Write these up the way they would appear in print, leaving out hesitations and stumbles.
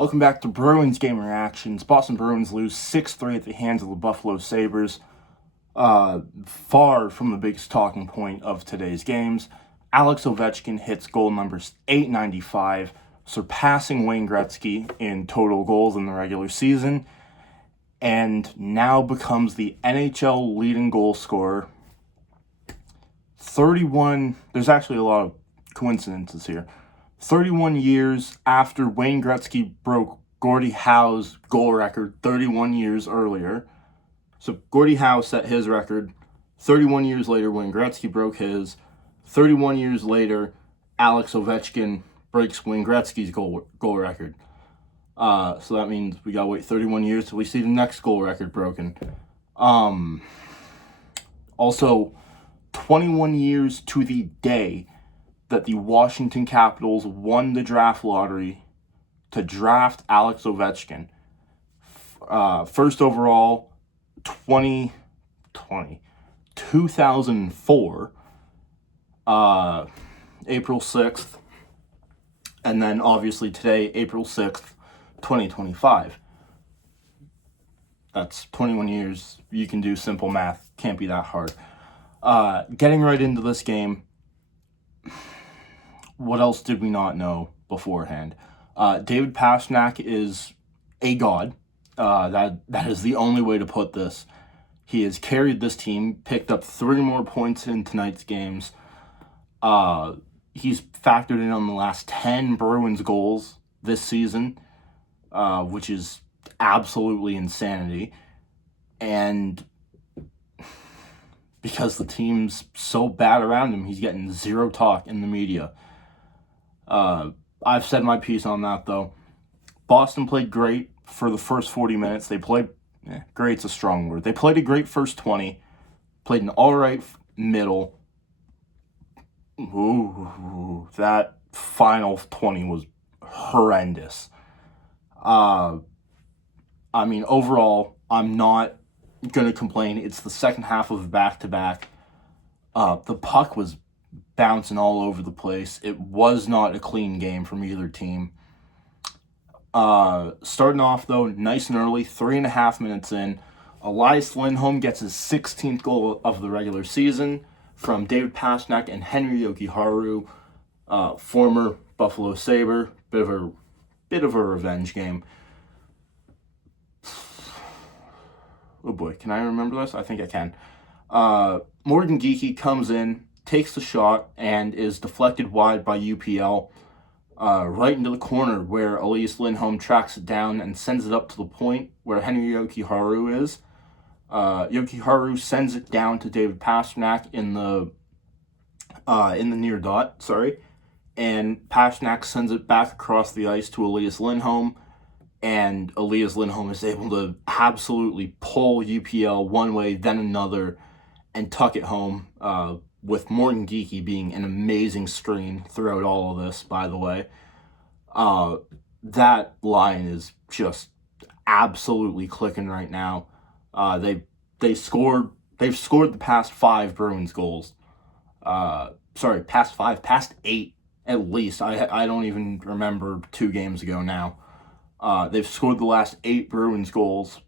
Welcome back to Bruins Game Reactions. Boston Bruins lose 6-3 at the hands of the Buffalo Sabres. Far from the biggest talking point of today's games. Alex Ovechkin hits goal number 895, surpassing Wayne Gretzky in total goals in the regular season, and now becomes the NHL leading goal scorer. 31, there's actually a lot of coincidences here. 31 years after Wayne Gretzky broke Gordie Howe's goal record 31 years earlier. So Gordie Howe set his record. 31 years later, Wayne Gretzky broke his. 31 years later, Alex Ovechkin breaks Wayne Gretzky's goal record. So that means we gotta wait 31 years till we see the next goal record broken. Also, 21 years to the day that the Washington Capitals won the draft lottery to draft Alex Ovechkin. First overall, 2004, April 6th, and then obviously today, April 6th, 2025. That's 21 years. You can do simple math. Can't be that hard. Getting right into this game, what else did we not know beforehand? David Pastrnak is a god. That is the only way to put this. He has carried this team, picked up 3 more points in tonight's games. He's factored in on the last 10 Bruins goals this season, which is absolutely insanity. And because the team's so bad around him, he's getting zero talk in the media. I've said my piece on that, though. Boston played great for the first 40 minutes. They played, great's a strong word. They played a great first 20, played an all right middle. Ooh, that final 20 was horrendous. I mean, overall, I'm not going to complain. It's the second half of back-to-back. The puck was bouncing all over the place. It was not a clean game from either team. Starting off, though, nice and early, 3.5 minutes in, Elias Lindholm gets his 16th goal of the regular season from David Pastrnak and Henry Jokiharju, former Buffalo Sabre. Bit of a revenge game. Oh boy, can I remember this? I think I can. Morgan Geekie comes in, takes the shot, and is deflected wide by UPL right into the corner where Elias Lindholm tracks it down and sends it up to the point where Henry Jokiharju is. Jokiharju sends it down to David Pastrnak in the near dot, and Pastrnak sends it back across the ice to Elias Lindholm, and Elias Lindholm is able to absolutely pull UPL one way, then another, and tuck it home, with Morgan Geekie being an amazing screen throughout all of this, by the way. That line is just absolutely clicking right now. They've scored the past 5 Bruins goals. Past 8 at least. I don't even remember 2 games ago now. They've scored the last 8 Bruins goals,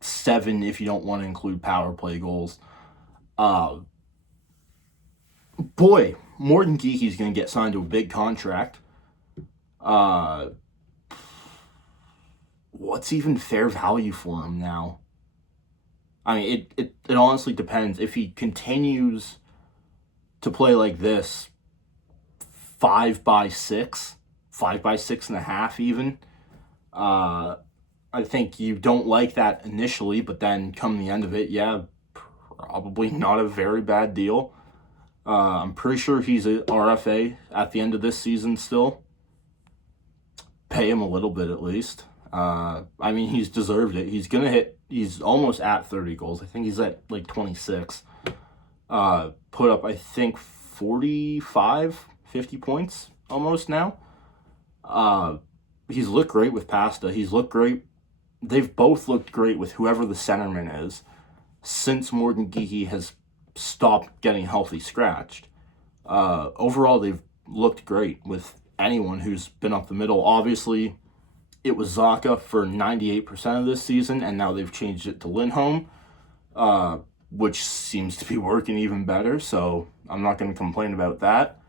7 if you don't want to include power play goals. Boy, Morgan Geekie's going to get signed to a big contract. What's even fair value for him now? I mean, it honestly depends. If he continues to play like this, 5x6, 5x6.5 even, I think you don't like that initially, but then come the end of it, yeah, probably not a very bad deal. I'm pretty sure he's a RFA at the end of this season still. Pay him a little bit at least. I mean, he's deserved it. He's almost at 30 goals. I think he's at like 26. Put up, I think, 45, 50 points almost now. He's looked great with Pasta. He's looked great. They've both looked great with whoever the centerman is since Morgan Geekie has stopped getting healthy scratched. Overall, they've looked great with anyone who's been up the middle. Obviously, it was Zaka for 98% of this season, and now they've changed it to Lindholm, which seems to be working even better, so I'm not going to complain about that.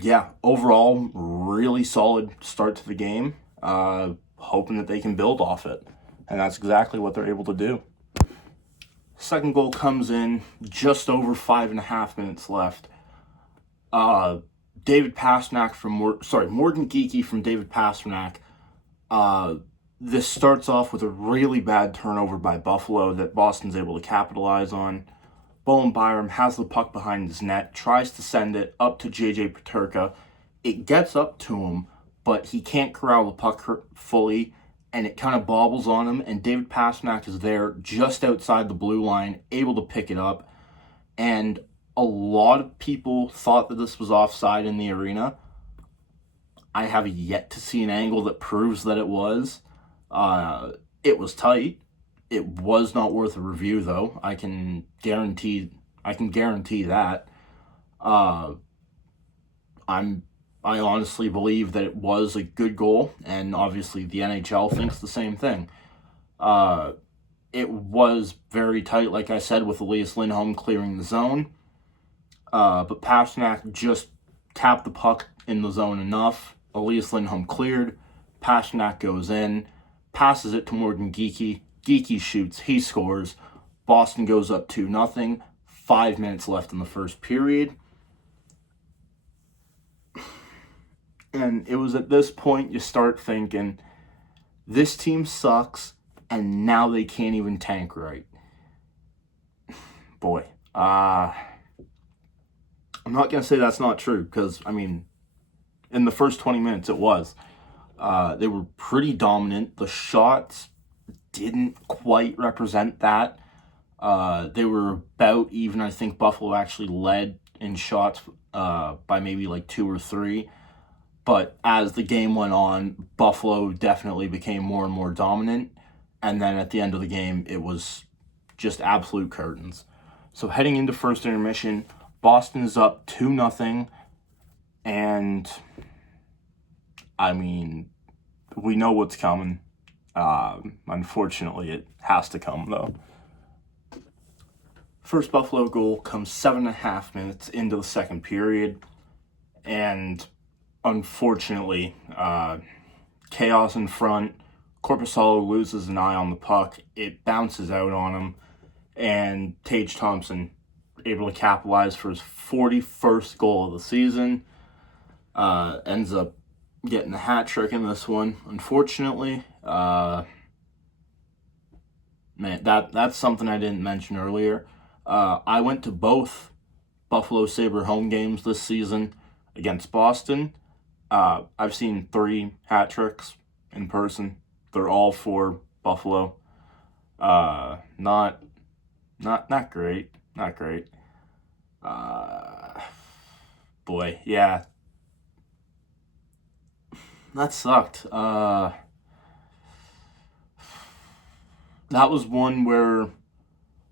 Yeah, overall, really solid start to the game. Hoping that they can build off it, and that's exactly what they're able to do. Second goal comes in just over 5.5 minutes left. Morgan Geekie from David Pastrnak. This starts off with a really bad turnover by Buffalo that Boston's able to capitalize on. Bowen Byram has the puck behind his net, tries to send it up to JJ Peterka. It gets up to him, but he can't corral the puck fully, and it kind of bobbles on him, and David Pastrnak is there just outside the blue line, able to pick it up. And a lot of people thought that this was offside in the arena. I have yet to see an angle that proves that it was. It was tight. It was not worth a review, though. I can guarantee that. I honestly believe that it was a good goal, and obviously the NHL thinks the same thing. It was very tight, like I said, with Elias Lindholm clearing the zone. But Pastrnak just tapped the puck in the zone enough. Elias Lindholm cleared. Pastrnak goes in, passes it to Morgan Geekie. Geekie shoots, he scores. Boston goes up 2-0. 5 minutes left in the first period. And it was at this point you start thinking, this team sucks, and now they can't even tank right. Boy, I'm not going to say that's not true, because, I mean, in the first 20 minutes it was. They were pretty dominant. The shots didn't quite represent that. They were about even. I think Buffalo actually led in shots by maybe like 2 or 3. But as the game went on, Buffalo definitely became more and more dominant. And then at the end of the game, it was just absolute curtains. So heading into first intermission, Boston is up 2-0. And, I mean, we know what's coming. Unfortunately, it has to come, though. First Buffalo goal comes 7.5 minutes into the second period. And unfortunately, chaos in front. Korpisalo loses an eye on the puck. It bounces out on him. And Tage Thompson able to capitalize for his 41st goal of the season. Ends up getting a hat trick in this one, unfortunately. Man, that's something I didn't mention earlier. I went to both Buffalo Sabre home games this season against Boston. I've seen 3 hat tricks in person. They're all for Buffalo. Not great. Not great. Boy, yeah. That sucked. That was one where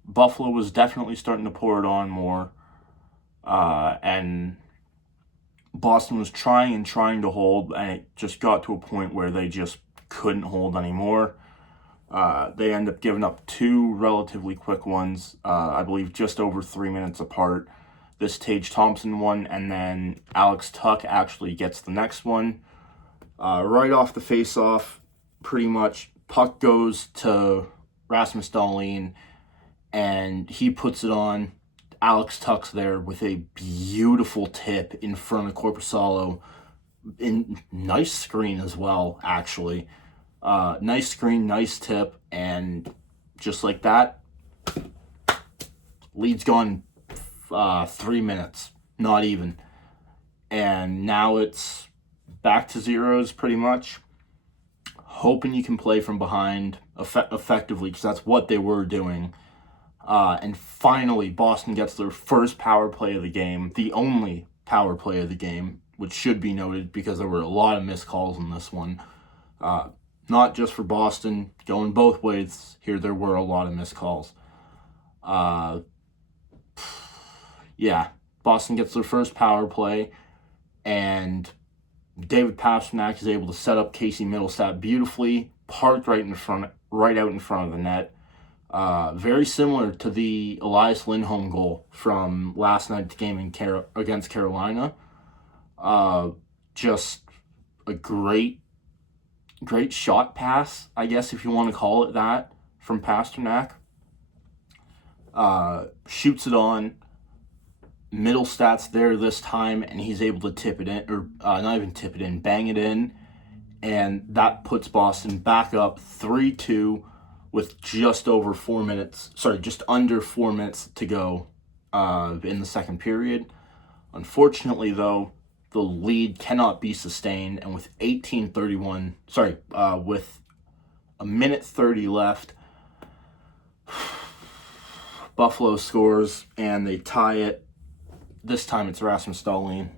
Buffalo was definitely starting to pour it on more. And Boston was trying to hold, and it just got to a point where they just couldn't hold anymore. They end up giving up 2 relatively quick ones, I believe just over 3 minutes apart. This Tage Thompson one, and then Alex Tuck actually gets the next one. Right off the face-off, pretty much, puck goes to Rasmus Dahlin, and he puts it on. Alex Tuck's there with a beautiful tip in front of Korpisalo. Nice screen as well, actually. Nice screen, nice tip, and just like that, lead's gone 3 minutes, not even. And now it's back to zeros pretty much. Hoping you can play from behind effectively, because that's what they were doing. And finally, Boston gets their first power play of the game, the only power play of the game, which should be noted because there were a lot of missed calls in this one. Not just for Boston, going both ways here, there were a lot of missed calls. Yeah, Boston gets their first power play, and David Pastrnak is able to set up Casey Middlestat beautifully, parked right out in front of the net. Very similar to the Elias Lindholm goal from last night's game against Carolina. Just a great shot pass, I guess, if you want to call it that, from Pastrnak. Shoots it on. Middlestat's there this time, and he's able to tip it in, or not even tip it in, bang it in, and that puts Boston back up 3-2 with just under 4 minutes to go in the second period. Unfortunately, though, the lead cannot be sustained, and with with a minute 30 left, Buffalo scores, and they tie it. This time it's Rasmus Dahlin.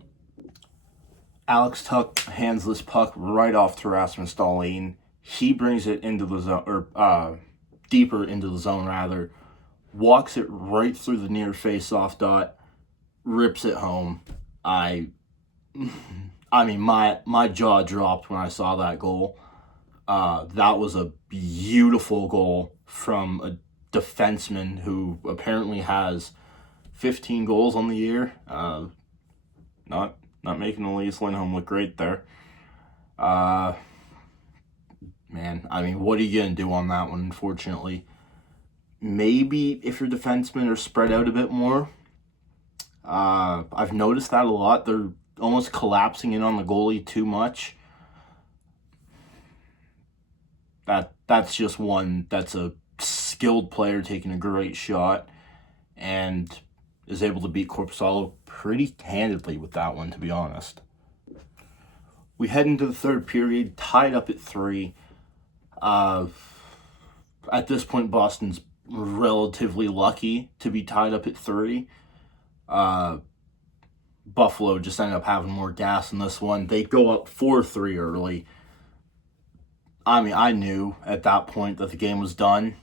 Alex Tuch hands this puck right off to Rasmus Dahlin. He brings it into the zone, or deeper into the zone rather. Walks it right through the near face-off dot. Rips it home. I mean, my jaw dropped when I saw that goal. That was a beautiful goal from a defenseman who apparently has 15 goals on the year. Not making Elias Lindholm look great there. Man, I mean, what are you going to do on that one, unfortunately? Maybe if your defensemen are spread out a bit more. I've noticed that a lot. They're almost collapsing in on the goalie too much. That's just one that's a skilled player taking a great shot and is able to beat Korpisalo pretty handedly with that one, to be honest. We head into the third period, tied up at 3. At this point, Boston's relatively lucky to be tied up at 3. Buffalo just ended up having more gas in this one. They go up 4-3 early. I mean, I knew at that point that the game was done.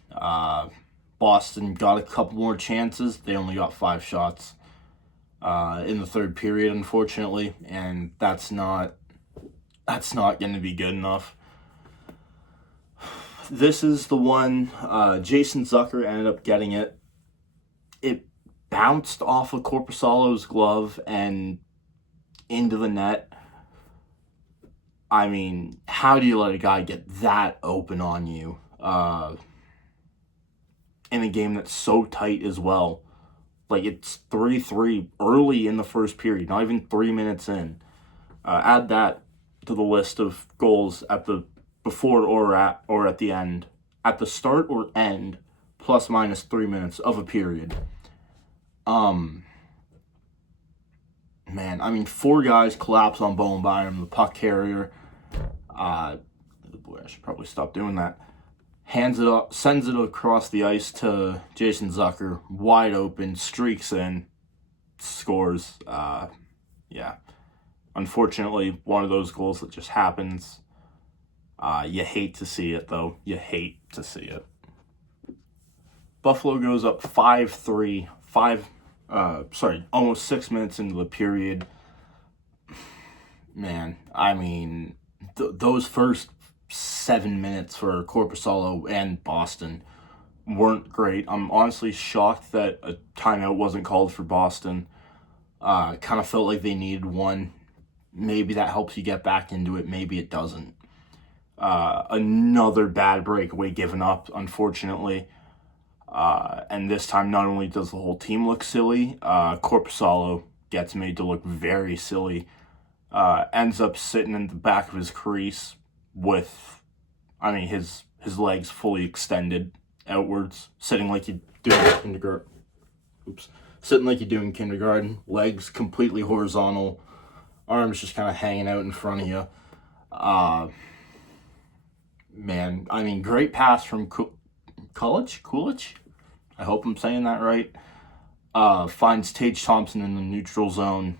Boston got a couple more chances. They only got 5 shots in the third period, unfortunately, and that's not going to be good enough. This is the one, Jason Zucker ended up getting it. It bounced off of Korpisalo's glove and into the net. I mean, how do you let a guy get that open on you in a game that's so tight as well? Like, it's 3-3 early in the first period, not even 3 minutes in. Add that to the list of goals at the before or at the end, at the start or end, plus minus 3 minutes of a period. Man, I mean, 4 guys collapse on Bowen Byram, the puck carrier. Boy, I should probably stop doing that. Hands it up, sends it across the ice to Jason Zucker, wide open, streaks in, scores. Yeah. Unfortunately, one of those goals that just happens. You hate to see it, though. You hate to see it. Buffalo goes up 5-3, almost 6 minutes into the period. Man, I mean, those first 7 minutes for Korpisalo and Boston weren't great. I'm honestly shocked that a timeout wasn't called for Boston. Kind of felt like they needed one. Maybe that helps you get back into it. Maybe it doesn't. Another bad breakaway given up, unfortunately. And this time, not only does the whole team look silly, Korpisalo gets made to look very silly. Ends up sitting in the back of his crease with, I mean, his legs fully extended outwards, sitting like you do in kindergarten. Sitting like you do in kindergarten, legs completely horizontal, arms just kind of hanging out in front of you. Man, I mean, great pass from Kulich? I hope I'm saying that right. Finds Tage Thompson in the neutral zone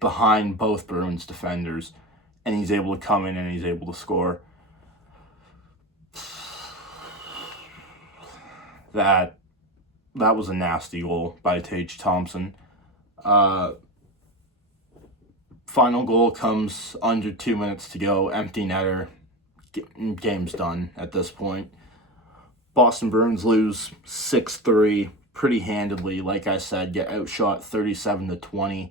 behind both Bruins defenders, and he's able to come in and he's able to score. That was a nasty goal by Tage Thompson. Final goal comes under 2 minutes to go. Empty netter. Game's done at this point. Boston Bruins lose 6-3 pretty handedly. Like I said, get outshot 37-20.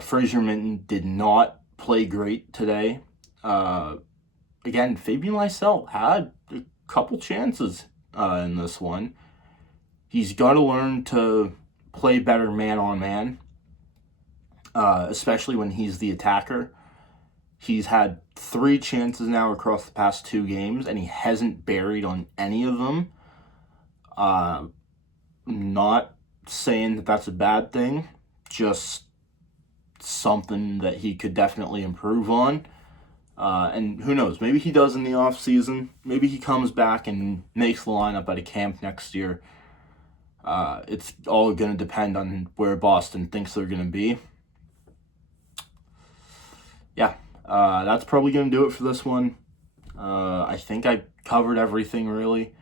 Fraser Minton did not play great today. Again, Fabian Lysell had a couple chances in this one. He's got to learn to play better man-on-man, especially when he's the attacker. He's had 3 chances now across the past 2 games, and he hasn't buried on any of them. Not saying that that's a bad thing, just something that he could definitely improve on. And who knows, maybe he does in the offseason. Maybe he comes back and makes the lineup at a camp next year. It's all going to depend on where Boston thinks they're going to be. Yeah, that's probably going to do it for this one. I think I covered everything, really.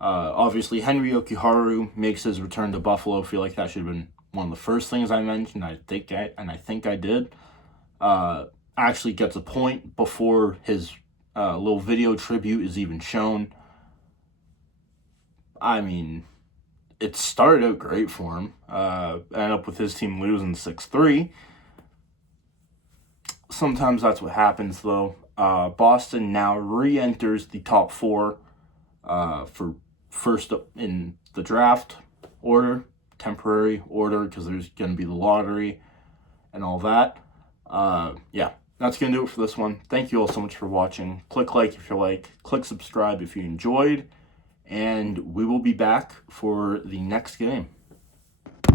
Obviously, Henry Yokiharu makes his return to Buffalo. I feel like that should have been one of the first things I mentioned. I think I did. Actually gets a point before his little video tribute is even shown. I mean, it started out great for him. Ended up with his team losing 6-3. Sometimes that's what happens, though. Boston now re-enters the top 4 for first up in the draft order, temporary order, because there's going to be the lottery and all that. Yeah, that's going to do it for this one. Thank you all so much for watching. Click like if you like. Click subscribe if you enjoyed. And we will be back for the next game.